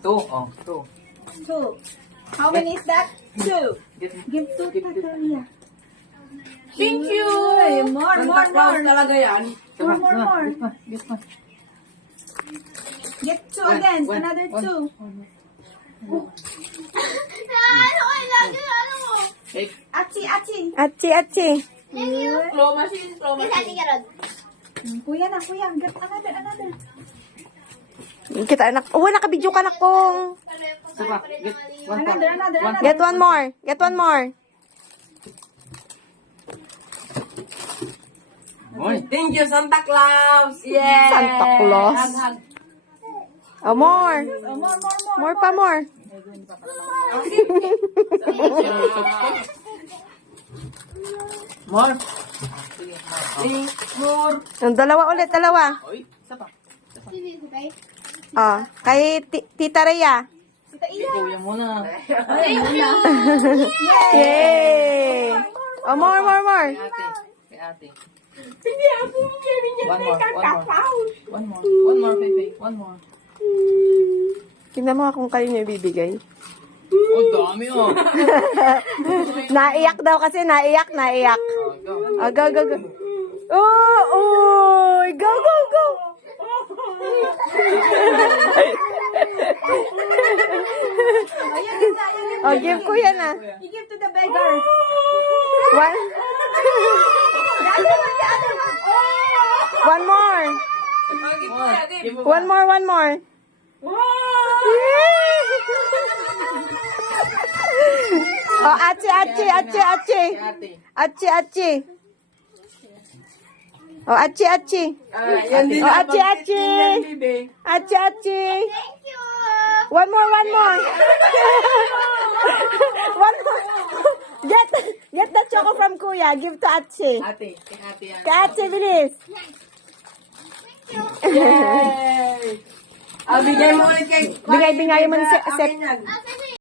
Two. Oh, two. 2. How many is that? 2. Get Give 2 to Tatalia. Thank you! More. Talaga yan. More. Get one. Get 2 again. One. Another 2. Take. Achi. Achi. Claw machine. Kuya. Get another. Kita anak. Oh, nakabidyo ka anak kong. Isa pa. Get one pa. Another. Get one more. Boy. Thank you, Santa Claus! Yeah! Santa Claus. Hug. Oh, more. Oh, more. More pa, more. More. More. Yung dalawa ulit. Oy, isa pa. Oh, kay Tita Rhea. Tita Iya. Kuya muna. Yay! Oh, more. Kay ate. One more, Pepe. One more. Tingnan mo kung kayo niyo ibibigay. Oh, dami oh. Naiyak daw kasi, naiyak. Oh, go. Go. Oh, go. Oh, give ko yan ah. You give to the beggar. One. One more. One more. Oh, achi. Kay ate. Oh, achi. Yan din Oh, ang achi. pag-ibig, bibi. Achi. One more. One more. Get the choco from Kuya. Give to Achi. Ate. Kay ate yan. Kay Achi, bilis. Yay! Bigay mo ulit kay... Bigay mo si Akin yan.